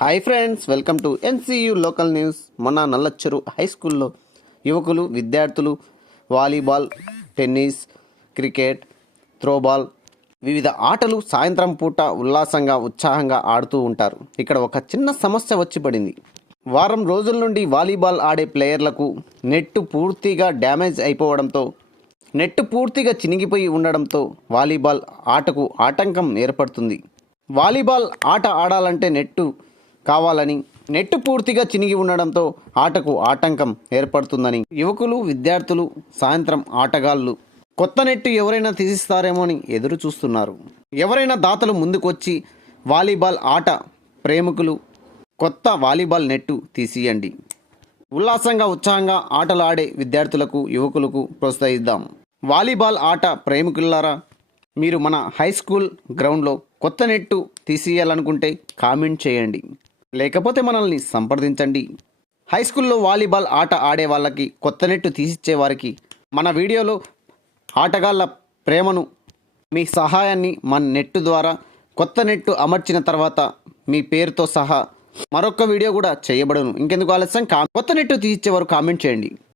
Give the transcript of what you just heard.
Hi friends welcome to NCU local news మొన్న నల్లచ్చరు high స్కూల్లో యువకులు విద్యార్థులు వాలీబాల్ టెన్నిస్ క్రికెట్ త్రోబాల్ వివిధ ఆటలు సాయంత్రం పూట ఉల్లాసంగా ఉత్సాహంగా ఆడుతూ ఉంటారు. ఇక్కడ ఒక చిన్న సమస్య వచ్చి పడింది. వారం రోజుల నుండి వాలీబాల్ ఆడే ప్లేయర్లకు నెట్ పూర్తిగా డ్యామేజ్ అయిపోవడంతో నెట్ పూర్తిగా చినిగిపోయి ఉండడంతో వాలీబాల్ ఆటకు ఆటంకం ఏర్పడుతుంది. వాలీబాల్ ఆట ఆడాలంటే నెట్టు కావాలని నెట్టు పూర్తిగా చినిగి ఉండడంతో ఆటకు ఆటంకం ఏర్పడుతుందని యువకులు విద్యార్థులు సాయంత్రం ఆటగాళ్ళు కొత్త నెట్టు ఎవరైనా తీసిస్తారేమో అని ఎదురు చూస్తున్నారు. ఎవరైనా దాతలు ముందుకొచ్చి వాలీబాల్ ఆట ప్రేమికులు కొత్త వాలీబాల్ నెట్టు తీసియండి. ఉల్లాసంగా ఉత్సాహంగా ఆటలు ఆడే విద్యార్థులకు యువకులకు ప్రోత్సహిద్దాం. వాలీబాల్ ఆట ప్రేమికులారా మీరు మన హై స్కూల్ గ్రౌండ్లో కొత్త నెట్టు తీసేయాలనుకుంటే కామెంట్ చేయండి. లేకపోతే మనల్ని సంప్రదించండి. హై స్కూల్లో వాలీబాల్ ఆట ఆడే వాళ్ళకి కొత్త నెట్టు తీసిచ్చే వారికి మన వీడియోలో ఆటగాళ్ళ ప్రేమను మీ సహాయాన్ని మన నెట్టు ద్వారా కొత్త నెట్టు అమర్చిన తర్వాత మీ పేరుతో సహా మరొక వీడియో కూడా చేయబడను. ఇంకెందుకు ఆలస్యం? కా కొత్త నెట్టు తీసిచ్చే వారు కామెంట్ చేయండి.